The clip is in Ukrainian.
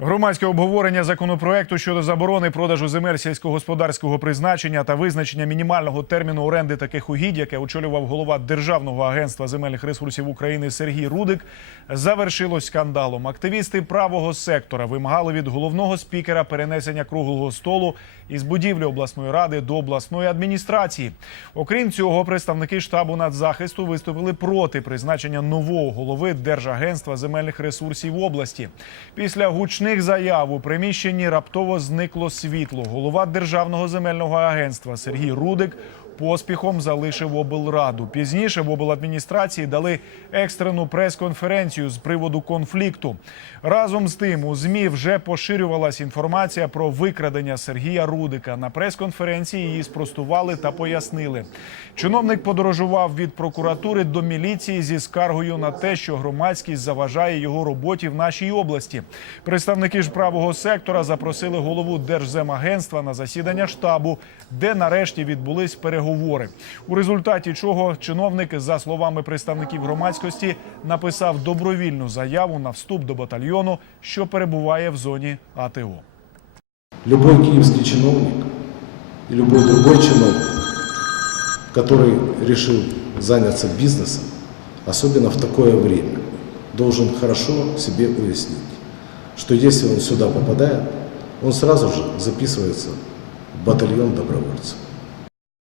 Громадське обговорення законопроекту щодо заборони продажу земель сільськогосподарського призначення та визначення мінімального терміну оренди таких угідь, яке очолював голова Державного агентства земельних ресурсів України Сергій Рудик, завершилось скандалом. Активісти правого сектора вимагали від головного спікера перенесення круглого столу із будівлі обласної ради до обласної адміністрації. Окрім цього, представники штабу нацзахисту виступили проти призначення нового голови Держагентства земельних ресурсів області. Після гучних заяв у приміщенні раптово зникло світло. Голова Державного земельного агентства Сергій Рудик поспіхом залишив облраду. Пізніше в обладміністрації дали екстрену прес-конференцію з приводу конфлікту. Разом з тим у змі вже поширювалась інформація про викрадення Сергія Рудика. На прес-конференції її спростували та пояснили. Чиновник подорожував від прокуратури до міліції зі скаргою на те, що громадськість заважає його роботі в нашій області. Представники ж правого сектора запросили голову Держземагентства на засідання штабу, де нарешті відбулись переговори. У результаті чого чиновник, за словами представників громадськості, написав добровільну заяву на вступ до батальйону, що перебуває в зоні АТО. Любой киевский чиновник и любой другой чиновник, который решил заняться бизнесом, особенно в такое время, должен хорошо себе уяснить, что если он сюда попадает, он сразу же записывается в батальон добровольцев.